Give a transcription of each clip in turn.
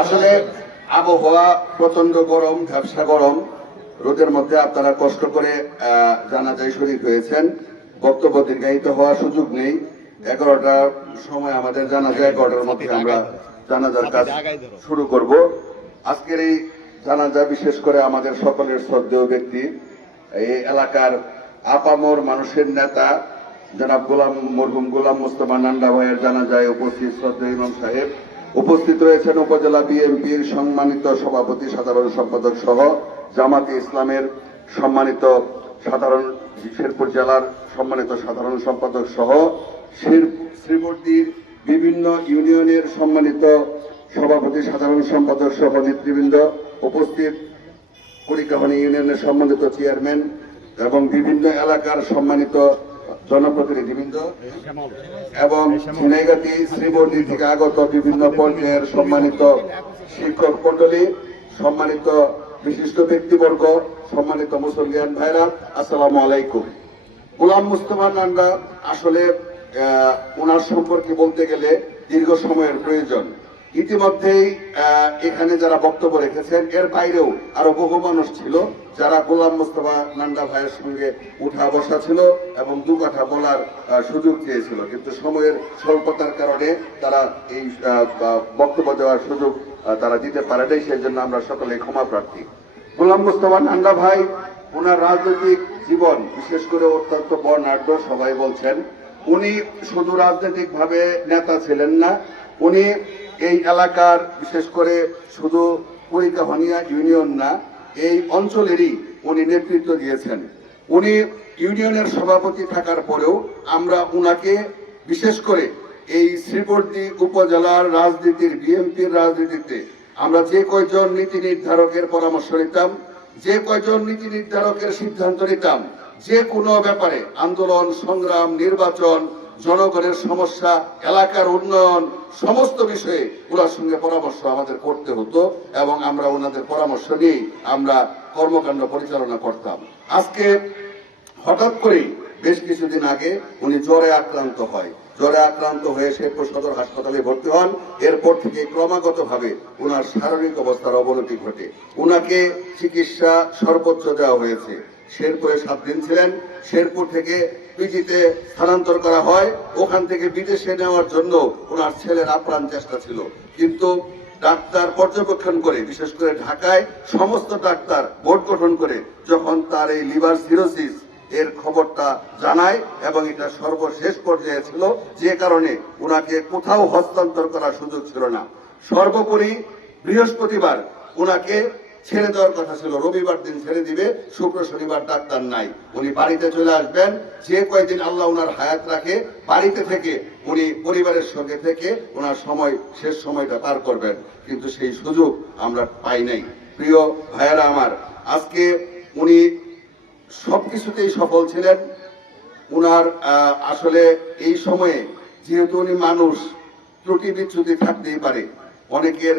আসলে আবহাওয়া প্রচণ্ড গরম, ঝাপসা গরম। রোদের মধ্যে আপনারা কষ্ট করে জানাজায় শরীর হয়েছেন। বক্তব্য দীর্ঘায়িত হওয়ার সুযোগ নেই। এগারোটার সময় আমাদের জানাজা, এগারোটার মধ্যে আমরা জানাজার কাজ শুরু করব। আজকের এই জানাজা বিশেষ করে আমাদের সকলের শ্রদ্ধেয় ব্যক্তি, এই এলাকার আপামর মানুষের নেতা জনাব গোলাম মরহুম গোলাম মোস্তফা নান্ডা ভাইয়ের জানা যায় উপস্থিত শ্রদ্ধা ইমাম সাহেব। উপস্থিত রয়েছেন উপজেলা বিএনপির সম্মানিত সভাপতি, সাধারণ সম্পাদক সহ জামাতে ইসলামের সম্মানিত সাধারণ শেরপুর জেলার সম্মানিত সাধারণ সম্পাদক সহ শির- শ্রীবর্দীর বিভিন্ন ইউনিয়নের সম্মানিত সভাপতি, সাধারণ সম্পাদক সহ নেতৃবৃন্দ উপস্থিত। পরিকাহনী ইউনিয়নের সম্মানিত চেয়ারম্যান এবং বিভিন্ন এলাকার সম্মানিত জনপ্রতিনিধিবৃন্দ এবং ঝিনাইগাতি শ্রীবর্দী থেকে আগত বিভিন্ন পর্যায়ের সম্মানিত শিক্ষক মন্ডলী সম্মানিত বিশিষ্ট ব্যক্তিবর্গ, সম্মানিত মুসলিয়ান ভাইরা, আসসালামু আলাইকুম। গোলাম মুস্তফা নান্ডা আসলে ওনার সম্পর্কে বলতে গেলে দীর্ঘ সময়ের প্রয়োজন। ইতিমধ্যেই এখানে যারা বক্তব্য রেখেছেন, এর বাইরেও আরও বহু মানুষ ছিল যারা গোলাম মুস্তফা নান্ডা ভাইয়ের সঙ্গে উঠা বসা ছিল এবং দু কথা বলার সুযোগ চেয়েছিল। কিন্তু সময়ের স্বল্পতার কারণে তারা এই বক্তব্য দেওয়ার সুযোগ তারা দিতে পারে নাই সেই জন্য আমরা সকলে ক্ষমা প্রার্থী। গোলাম মুস্তফা নান্ডা ভাই ওনার রাজনৈতিক জীবন, বিশেষ করে অত্যন্ত বর্ণাঢ্য, সবাই বলছেন, উনি শুধু রাজনৈতিক ভাবে নেতা ছিলেন না, উনি এই এলাকার, বিশেষ করে শুধু পরিকাহনিয়া ইউনিয়ন না, এই অঞ্চলেরই উনি নেতৃত্ব দিয়েছেন। উনি ইউনিয়নের সভাপতি থাকার পরেও আমরা উনাকে বিশেষ করে এই শ্রীবর্দী উপজেলার রাজনীতির, বিএনপির রাজনীতিতে আমরা যে কয়জন নীতি নির্ধারকের পরামর্শ নিতাম, যে কয়জন নীতি নির্ধারকের সিদ্ধান্ত নিতাম, যে কোনো ব্যাপারে আন্দোলন, সংগ্রাম, নির্বাচন জনগণের সমস্যা, এলাকার উন্নয়ন, সমস্ত বিষয়ে ওনার সঙ্গে পরামর্শ আমাদের করতে হতো এবং আমরা ওনাদের পরামর্শ নিয়েই আমরা কর্মকাণ্ড পরিচালনা করতাম। আজকে হঠাৎ করে বেশ কিছুদিন আগে উনি জ্বরে আক্রান্ত হয়। জ্বরে আক্রান্ত হয়ে শেরপুর সদর হাসপাতালে ভর্তি হন। এরপর থেকে ক্রমাগত ভাবে ওনার শারীরিক অবস্থার অবনতি ঘটে। ওনাকে চিকিৎসা সর্বোচ্চ দেওয়া হয়েছে। শেরপুরে সাত দিন ছিলেন। শেরপুর থেকে পিজিতে স্থানান্তর করা হয়। ওখান থেকে বিদেশে নেওয়ার জন্য ওনার ছেলের আপ্রাণ চেষ্টা ছিল। কিন্তু ডাক্তার পর্যবেক্ষণ করে, বিশেষ করে ঢাকায় সমস্ত ডাক্তার বোর্ড গঠন করে, যখন তার এই লিভার সিরোসিস এর খবরটা জানায় এবং এটা সর্বশেষ পর্যায়ে ছিল, যে কারণে ওনাকে কোথাও হস্তান্তর করার সুযোগ ছিল না। সর্বোপরি বৃহস্পতিবার ওনাকে ছেড়ে দেওয়ার কথা ছিল। রবিবার দিন ছেড়ে দিবে শুক্র শনিবার ডাক্তার নাই। উনি বাড়িতে চলে আসবেন যে কয়দিন আল্লাহ ওনার হায়াত রাখে বাড়িতে থেকে উনি পরিবারের সঙ্গে থেকে ওনার সময় শেষ সময়টা পার করবেন। কিন্তু সেই সুযোগ আমরা পাই নাই। প্রিয় ভাইয়েরা আমার আজকে উনি সবকিছুতেই সফল ছিলেন। আহ, আসলে এই সময়ে যেহেতু উনি মানুষ ত্রুটি বিচ্যুতি থাকতেই পারে। অনেকের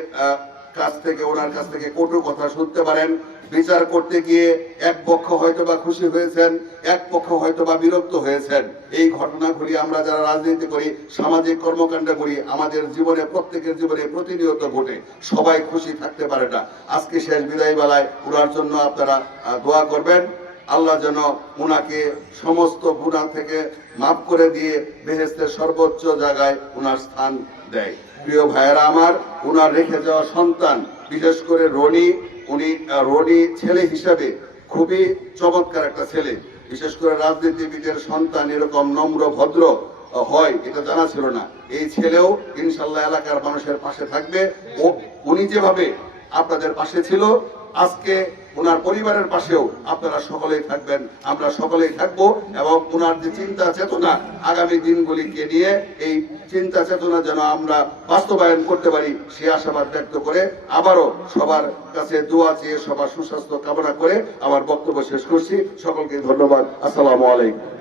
কাছ থেকে, ওনার কাছ থেকে কটু কথা শুনতে পারেন। বিচার করতে গিয়ে এক পক্ষ হয়তো বা খুশি হয়েছেন, এক পক্ষ হয়তো বা বিরক্ত হয়েছেন। এই ঘটনাগুলি আমরা যারা রাজনীতি করি, সামাজিক কর্মকাণ্ড করি, আমাদের জীবনে, প্রত্যেকের জীবনে প্রতিনিয়ত ঘটে। সবাই খুশি থাকতে পারে না। আজকে শেষ বিদায় বেলায় ওনার জন্য আপনারা দোয়া করবেন। আল্লাহ যেন উনাকে সমস্ত গুণা থেকে মাফ করে দিয়ে বেহেস্তের সর্বোচ্চ জায়গায় উনার স্থান দেয়। প্রিয় ভাইয়েরা আমার, উনার রেখে যাওয়া সন্তান, বিশেষ করে রনি, উনি রনি ছেলে হিসাবে খুবই চমৎকার একটা ছেলে। বিশেষ করে রাজনীতিবিদের সন্তান এরকম নম্র, ভদ্র হয়, এটা জানা ছিল না। এই ছেলেও ইনশাল্লাহ এলাকার মানুষের পাশে থাকবে। ও, উনি যেভাবে আপনাদের পাশে ছিল, আজকে ওনার পরিবারের পাশেও আপনারা সকলেই থাকবেন, আমরা সকলেই থাকব এবং ওনার যে চিন্তা চেতনা আগামী দিনগুলিকে নিয়ে এই চিন্তা চেতনা যেন আমরা বাস্তবায়ন করতে পারি, সে আশাবাদ ব্যক্ত করে আবারও সবার কাছে দোয়া চেয়ে সবার সুস্বাস্থ্য কামনা করে আমার বক্তব্য শেষ করছি। সকলকে ধন্যবাদ। আসসালামু আলাইকুম।